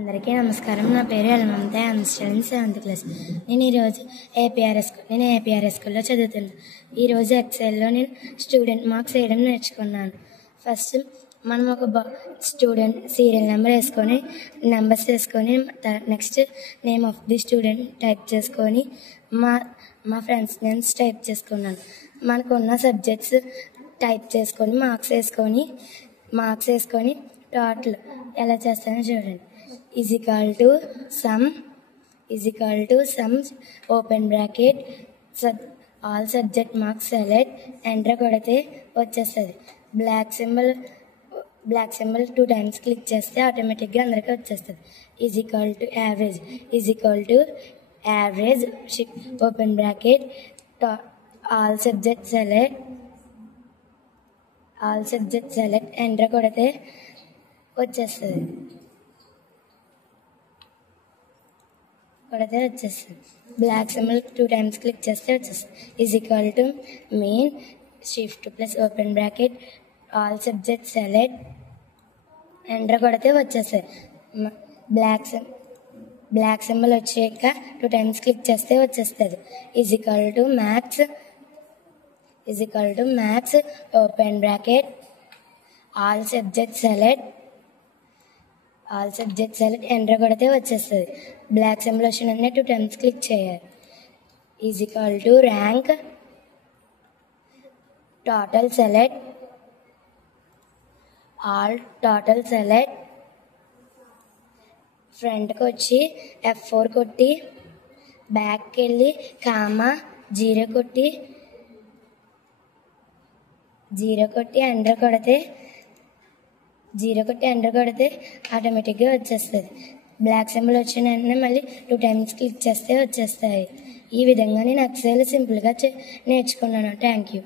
అందరికీ నమస్కారం. నా పేరు Elmamatha. I'm studying 7th class. నేను ఏపీఆర్ఎస్ స్కూల్లో చదువుతున్నాను. ఈరోజు ఎక్సెల్లో నేను స్టూడెంట్ మార్క్స్ వేయడం నేర్చుకున్నాను. ఫస్ట్ మనం ఒక స్టూడెంట్ సీరియల్ నెంబర్ వేసుకొని నెంబర్స్ వేసుకొని next name of the student type చేసుకొని మా ఫ్రెండ్స్ నేమ్స్ టైప్ చేసుకున్నాను. మనకున్న సబ్జెక్ట్స్ టైప్ చేసుకొని మార్క్స్ వేసుకొని టోటల్ ఎలా చేస్తానో చూడండి. is equal to sum open bracket all subject marks select enter కొడితే వచ్చేస్తుంది. బ్లాక్ సింబల్ 2 times క్లిక్ చేస్తే ఆటోమేటిక్గా అందరికీ వచ్చేస్తుంది. is equal to average open bracket all subject select enter కొడితే వచ్చేస్తుంది. బ్లాక్ సింబల్ 2 times క్లిక్ చేస్తే వచ్చేస్తుంది. Is equal to main shift plus open bracket all subject select enter కొడితే వచ్చేస్తుంది. బ్లాక్ సింబల్ వచ్చాక 2 times క్లిక్ చేస్తే వచ్చేస్తుంది. Is equal to maths open bracket all subject select enter కొడితే వచ్చేస్తుంది. బ్లాక్ సింబల్ వచ్చిన 2 times క్లిక్ చేయాలి. Is equal to rank total select all total select ఫ్రంట్కి వచ్చి F4 కొట్టి బ్యాక్కి వెళ్ళి కామా 0 కొట్టి ఎంటర్ కొడితే ఆటోమేటిక్గా వచ్చేస్తుంది. బ్లాక్ సింబల్ వచ్చిన వెంటనే మళ్ళీ 2 times క్లిక్ చేస్తే వచ్చేస్తాయి. ఈ విధంగా నేను ఎక్సెల్ సింపుల్గా నేర్చుకున్నాను. Thank you.